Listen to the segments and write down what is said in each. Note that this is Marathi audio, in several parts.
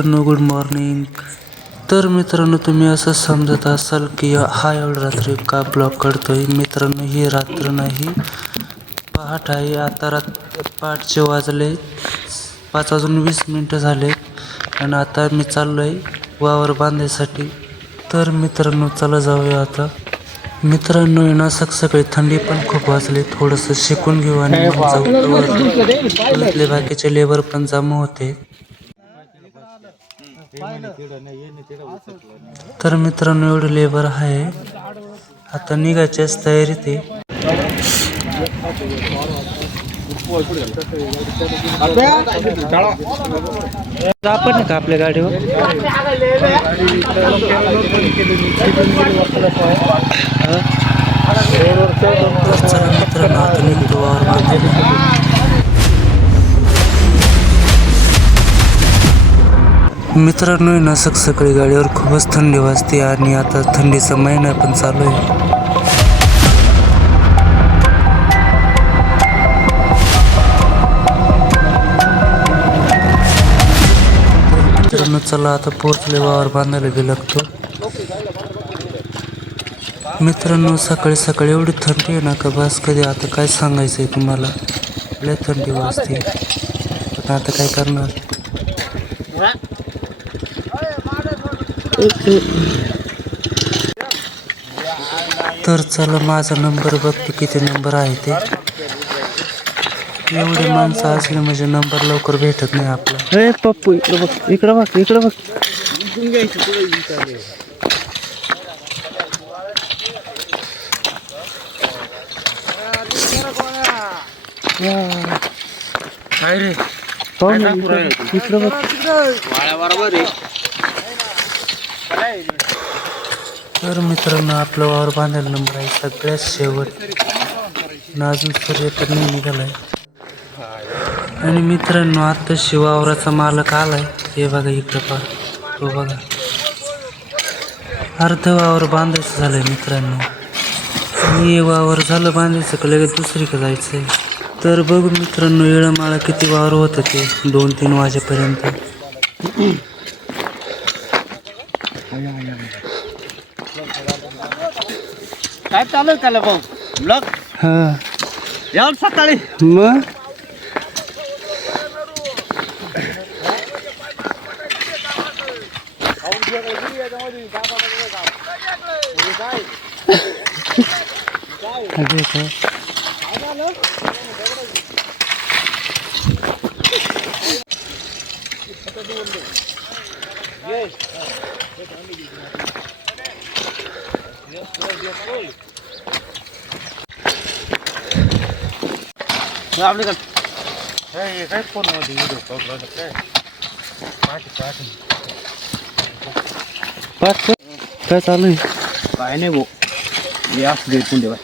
मित्रांनो गुड मॉर्निंग तर मित्रांनो तुम्ही असं समजत असाल की हा एवढा रात्री का ब्लॉग करतोय? मित्रांनो ही रात्र नाही. पहाट आहे आता रात पहाटचे वाजले. पाच वाजून वीस मिनटं झाले आणि आता मी चाललोय वावर बांधायसाठी तर मित्रांनो चला जाऊया आता. मित्रांनो आहे ना सक सकाळी थंडी पण खूप वाजली. थोडंसं शिकून घेऊ आणि बाकीचे लेबर पण जमा होते. तर मित्रांनो एवढे लेबर आहे. आता निघायच्याच तयारीत आहे आपण का आपल्या गाडीवर? चला मित्रांनो आता निघतो वावर मित्रांनो आहे ना सकाळी गाडीवर खूपच थंडी वाजते आणि आता थंडीचा महिना पण चालू आहे. मित्रांनो चला आता पोचले वावर बांधायला गेलो लागतो. मित्रांनो सकाळी सकाळी एवढी थंडी आहे ना का बस कधी आता काय सांगायचं आहे तुम्हाला? लय थंडी वाजते. पण आता काय करणार? तर चला माझा नंबर बघतो किती नंबर आहे ते. एवढे माणसं असले म्हणजे नंबर लवकर भेटत नाही आपला. ए पप्पू इकडे बघ इकडे बघ इकडे बघ. काय रे? इकडे- इकडे बघ तर मित्रांनो आपला वावर बांधायला नंबर आहे सगळ्यात शेवट. आणि अजून सूर्य तर नाही निघालाय. आणि मित्रांनो आता शिवावराचा मालक आलाय. हे बघा इकडं पार तो बघा. अर्ध वावर बांधायचं झालंय मित्रांनो. हे वावर झालं बांधायचं का लगेच दुसरीकडे जायचंय. तर बघू मित्रांनो येळमाळा किती वावर होतं ते? दोन तीन वाजेपर्यंत. काय चालू त्याला भाऊ ब्लॉक हा या सकाळी मग अरे काय आपली का पाच काय चालू आहे काय नाही भाऊ हे असं दे पुंडे बाय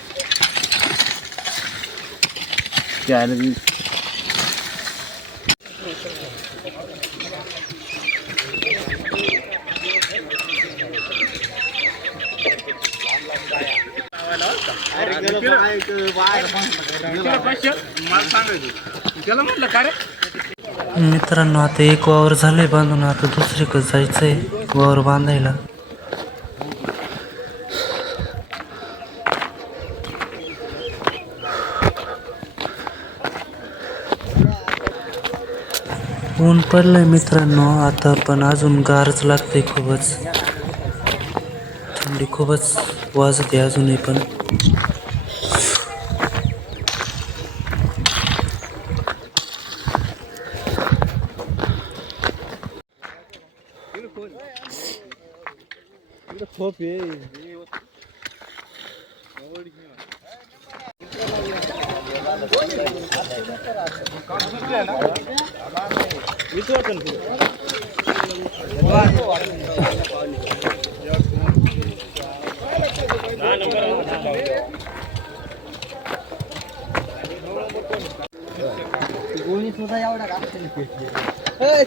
त्याला बी- मित्रांनो आता एक वावर झालंय बांधून आता दुसरीकडे जायचंय वावर बांधायला. ऊन पडलंय मित्रांनो आता पण अजून गारच लागते खूपच. थंडी खूपच वाजते अजूनही पण.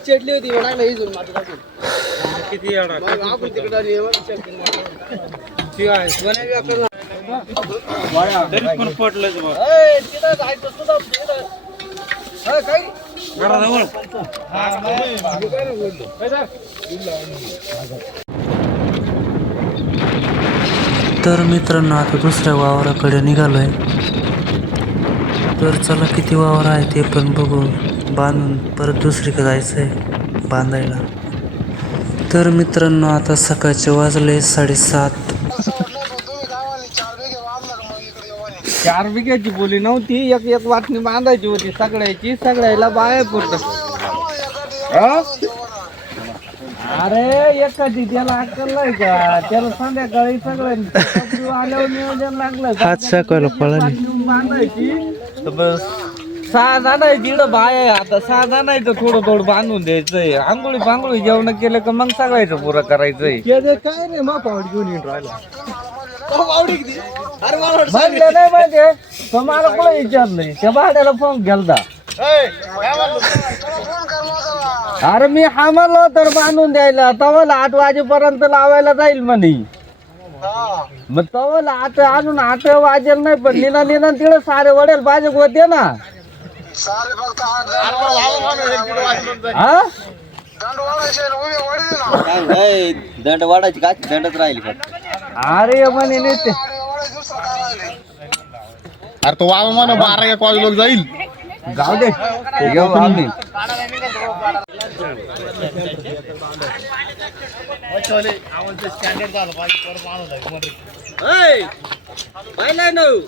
चेटली होती इजून टाकून किती आपण तिकडे आली, एवढं चटणी. ए, तिथं जायचं सुद्धा, तिथं. ए, काय? तर मित्रांनो आता दुसऱ्या वावराकडे निघालोय. तर चला किती वावर आहे ते पण बघू. बांधून परत दुसरीकडे जायचं आहे बांधायला. तर मित्रांनो आता सकाळचे वाजले साडेसात. चार बिघ्याची बोली नव्हती एक एक वाटणी बांधायची होती सगळ्याची सगळ्याला बाहेर पुरत. अरे एखादी त्याला अक्कल नाही का? त्याला संध्याकाळी सगळं आल्यावर नियोजन लागलं. हात साकायला पळाली. बांधायची. तर बस. सहा जणांची इकडं बाय आहे आता. सहा जणांचं थोडं थोडं बांधून द्यायचंय. आंघोळी पांघोळी जेवण केलं का मग सगळ्याचं पुरं करायचंय. काय रे? मा पावड घेऊन येऊन राहिला. म्हणलं नाही तो मला कोण विचारलंय त्या भाड्याला फोन केलता. अरे मी हा म्हणलो तर बांधून द्यायला. तवाला आठ वाजेपर्यंत लावायला जाईल म्हणे. मग तवाला आठ अजून आठ वाजेल नाही पण निना निना तिकडे सारे वडेल पाहिजे होते ना. दंड वाढायची का? दंडच राहिली फक्त. अरे म्हणे नेते अरे तो वावा म्हणा बारा एक वाजे लोक जाईल. जाऊ दे घेऊ आम्ही पाहिलाय ना ते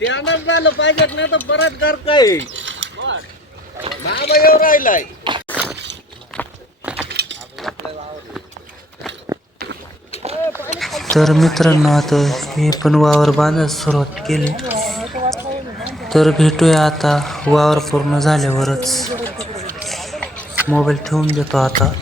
अनार झालं पाहिजेत ना तर परत कर काय बाबा येऊ राहिलाय. तर मित्रांनो आता हे पण वावर बांधायला सुरुवात केली. तर भेटूया आता वावर पूर्ण झाल्यावरच. मोबाईल ठेवून देतो आता.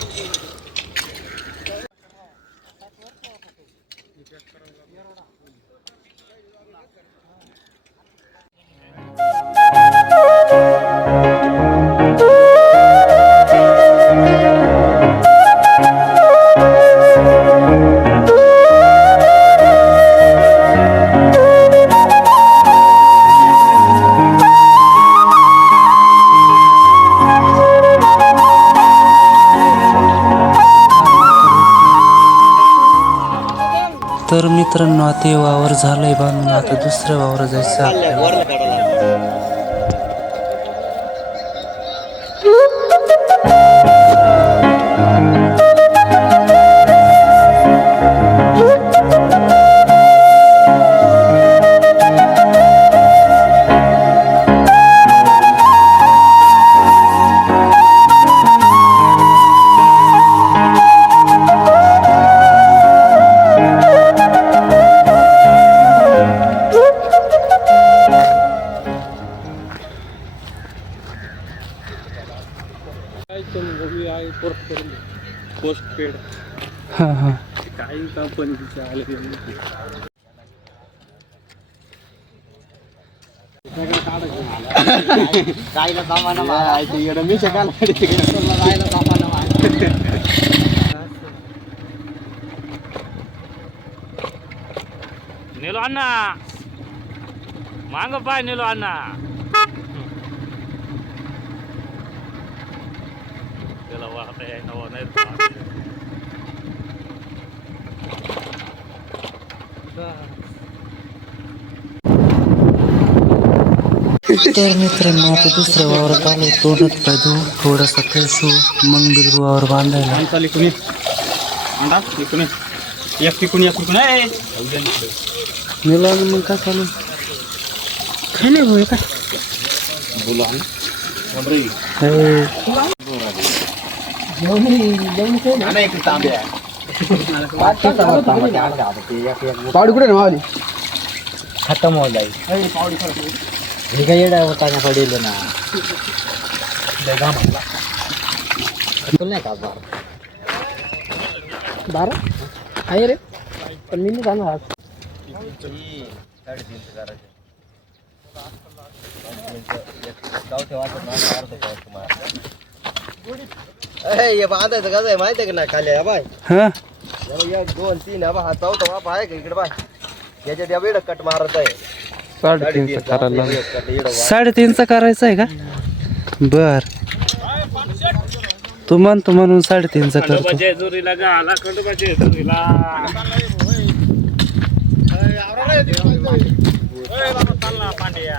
मित्रांनो आता वावर झालंय बांधून. आता दुसऱ्या वावर जायचं आपल्याला. రాయిల సామాన్ అయితే ఇక్కడ మీ చకాల రాయిల సామాన్ నిలు అన్న మాంగపా నిలు అన్న ఇలా వాళ్ళ तर मित्रांनो आता दुसऱ्या वावरात आलो तोंडात पाय धुवू थोडासा होऊ मग बिल वावर बांधायला अंडा एक एक ए मग काय चालू काय नाही भाऊ काय पावडी कुठे मावली खतम हो जाईल. हे काय येडा होता ना पडेल ना? तुला नाही का बार बारा? आहे रे. पण मी नाही जाणार आज. हे बांधायचं कसं आहे माहिती आहे का नाही खाली? बाय. हा? एक दोन तीन हा हा चौथा वाप आहे का इकडे बाय? याच्यात या वेळ कट मारत आहे. साडेतीनचा करायला इकडं साडेतीनचा करायचा आहे का? बर. तू म्हणतो म्हणून साडेतीनचा करतो. जेजुरीला पांड्या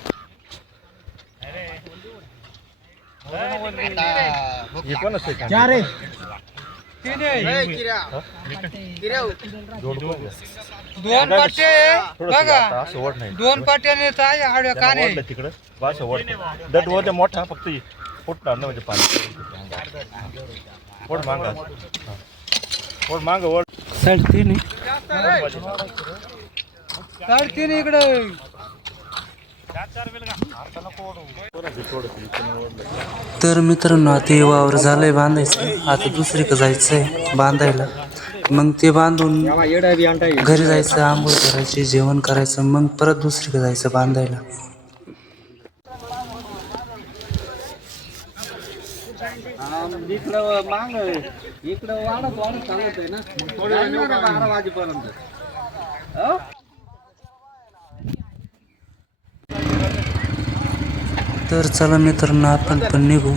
बाई, कोण होतं चालल म्हातारा दोन पाटे बघा दोन पाट्याने काय आडव्या का तिकडं बस वड दट होते मोठा फक्त फुटणार ना म्हणजे पाणी पोट मांग पोट मांग वड साईड तीन इकडे. तर मित्रांनो आता हे वावर झालंय बांधायचं. आता दुसरीकडे जायचंय बांधायला. मग ते बांधून घरी जायचं आंघोळ करायची जेवण करायचं मग परत दुसरीकडे जायचं बांधायला. इकडं मांग इकडं वाढत वाढत चालत आहे ना. थोडी वाजेपर्यंत. हो? तर चला मित्रांनो आपण पण निघू.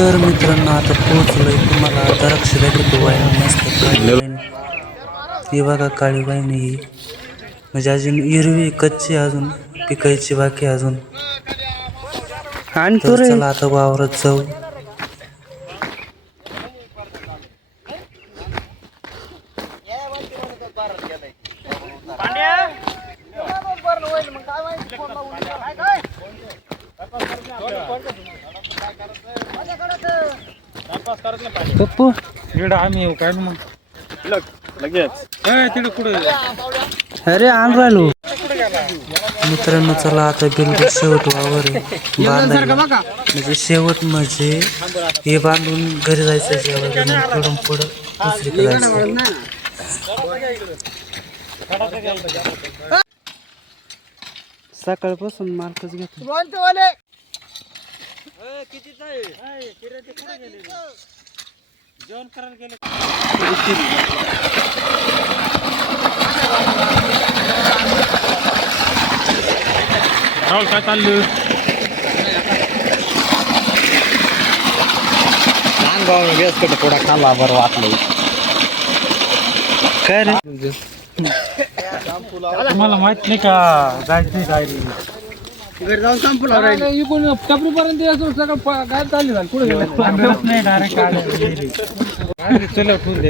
तर मित्रांनो आता पोहोचलोय तुम्हाला. द्राक्ष दाखवतो वाया मस्त. ही बघा काळी वाईन ही. म्हणजे अजून हिरवी कच्ची अजून. पिकायची बाकी अजून. तर. चला आता वावरात जाऊ. पप्पू इकडं आम्ही येऊ काय ना मग लगेच. तिकडे कुठे? अरे आण राहिलो. मित्रांनो चला आता बिलकुल शेवट वावर. बांधायला. म्हणजे शेवट म्हणजे हे बांधून घरी जायचं मग पुढून पुढं दुसरीकडे जायचं सकाळपासून मार्कच घेतो राहुल काय चाललं? लहान भाऊ कुठं थोडा खाल्ला बरं वाटलं. काय रे? तुम्हाला माहीत नाही का जायचं डायरी टपरीपर्यंत यायचो सगळं प- काय चालली झाली. कुठे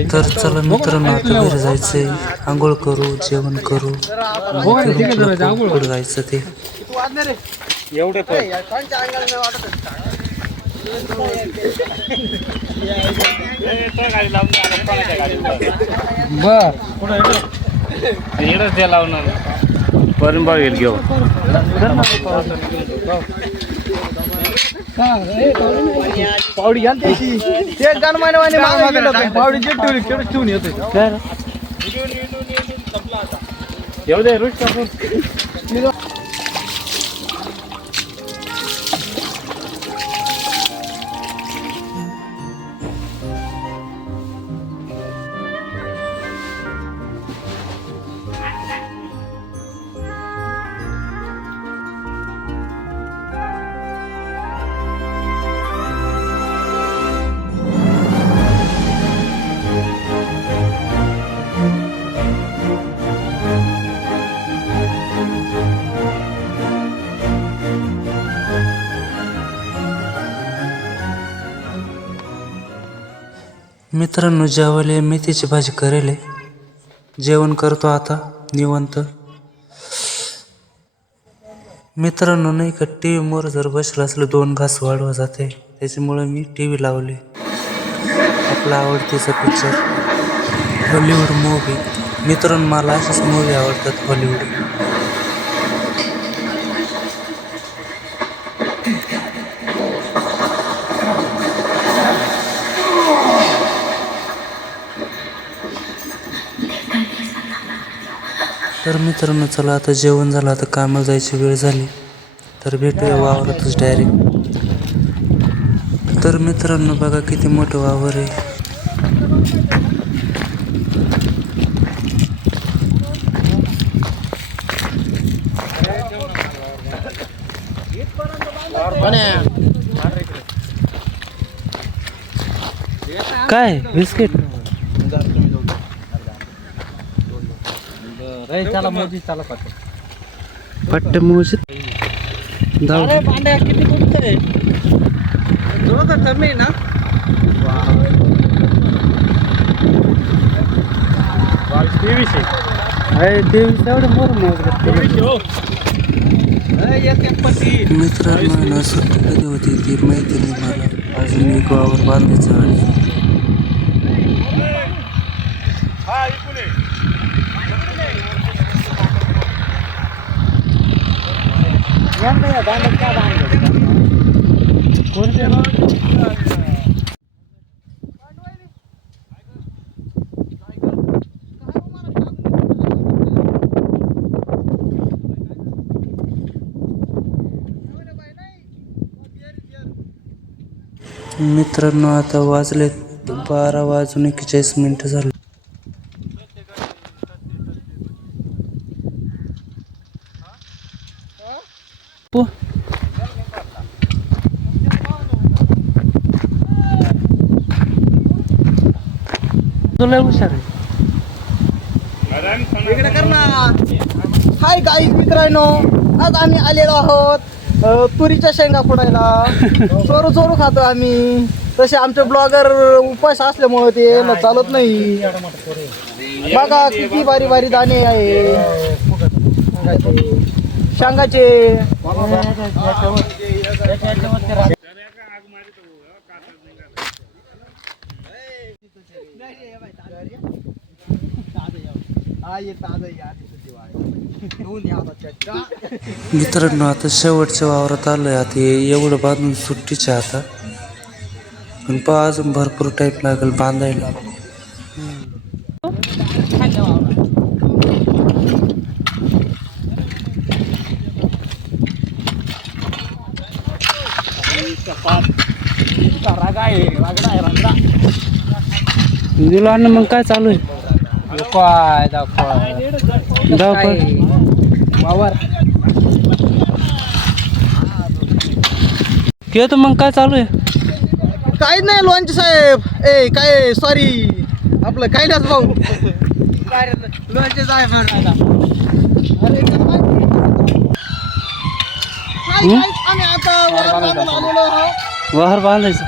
तर चला मित्रांनो आता घरी जायचंय. आंघोळ करू जेवण करू. पुढे जायचं ते. एवढे पण बर. इकडंच ते लावणार. भाऊ येईल घेऊन पावडी घ्या त्याची ते गणमाने पावडी जे ठेवली तेवढं ठेवून येतोय येऊ दे रुच टाकून मित्रांनो जेवायला मेथीची भाजी करेल आहे. जेवण करतो आता निवंत. मित्रांनो नाही का टी व्हीमोर जर बसलं असलं दोन घास वाढवा जाते. त्याच्यामुळे मी टी व्ही लावले. आपला आवडतीचा पिक्चर हॉलिवूड मूवी मित्रांनो मला अशाच मूवी आवडतात हॉलिवूड तर मित्रांनो चला आता जेवण झालं आता कामाला जायची वेळ झाली. तर भेटूया वावरातच डायरेक्ट तर मित्रांनो बघा किती मोठं वावर आहे. काय बिस्किट? चला मोदी चला पाठव. पट्ट मोजित जाऊ दे. पांड्या किती कमी ना? अरे मोर मोज हो. एक एक पट्टी मित्रांनो आहे ना सुट्टी कधी होती ती माहिती नाही मला. अजून एक वावर बांधायचं आहे हा इकडून ये. मित्रांनो आता वाजलेत बारा वाजून एक्केचाळीस मिनिटं झाली. हुशार आहे. इकडे कर ना. हाय गाई मित्रांनो आज आम्ही आलेलो आहोत तुरीच्या शेंगा फोडायला. चोरू चोरू खातो आम्ही. तसे आमचे ब्लॉगर उपास असल्यामुळे ते चालत नाही. बघा किती बारी बारी दाणे आहे. शेंगाचे. मित्रांनो आता शेवटच्या वावरात आलोय. आता हे एवढं बांधून सुट्टीच्या आता. पण पहा अजून भरपूर टाईप लागेल बांधायला. दिला अन्न मग काय चालू आहे? काय दाखवा. धावपळ वावर. तर मग काय चालू आहे? काहीच नाही लोणचे साहेब. ए काय सॉरी आपलं कैलास भाऊ? लोणचे साहेब अरे काय काय आम्ही आता वाहर बांधायचं.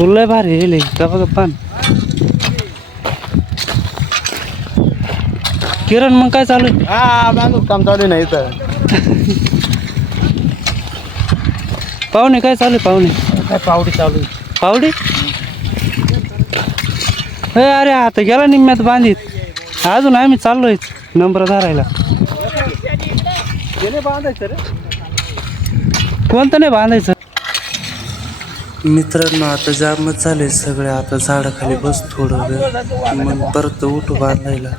तुला भारी का बघा पान. किरण मग काय चालू आहे? हा बांधून काम चालू नाही इथं. पाहुणे काय चालू आहे पाहुणे? काय पावडी चालू आहे. पावडी? हे अरे आता गेला निम्म्यात बांधीत. अजून आम्ही चाललोय नंबर धरायला. कोणतं नाही बांधायचं? मित्रांनो आता जामच झाले सगळे. आता झाडाखाली बस थोडं वेळ. मग परत उठू बांधायला.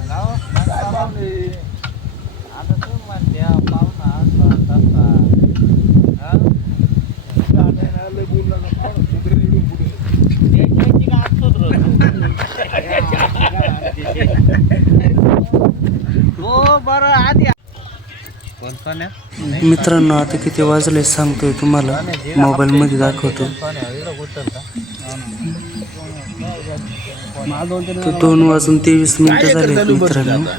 हो बरं आधी मित्रांनो आता किती वाजले सांगतोय तुम्हाला. मोबाईल मध्ये दाखवतो. तर दोन वाजून तेवीस मिनिटं झाले मित्रांनो.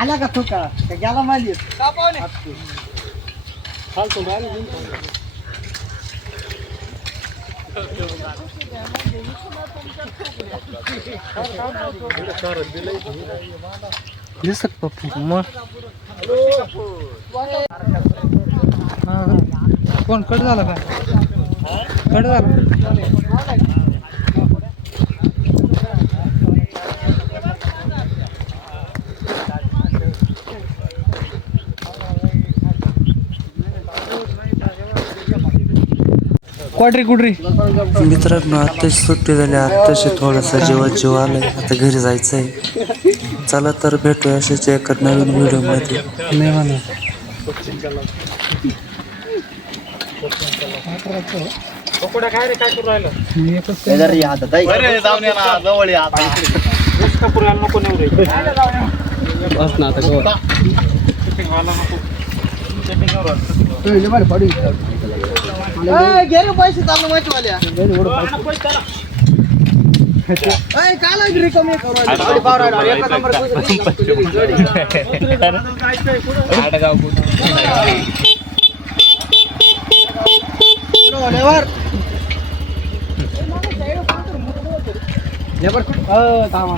आला का तो का? का गेला माली दिसत पप्पू. मग कोण? कट झाला का? कट झाला. क्वाड्री कुड्री मित्रांनो आत्ताची सुट्टी झाली आत्ताशी थोडासा जीवात जीव आलाय. आता घरी जायचं आहे चला तर भेटूया अशाच एका नवीन व्हिडिओमध्ये. नाही म्हणा. शेजारी हातात आहे. जाऊन या ना जवळ या आता. नको बस ना आता गवत गेले पैसे चालू माहिती वाल्या काय काय लागली रिकामी एका नंबर लेबर लेबर थांबा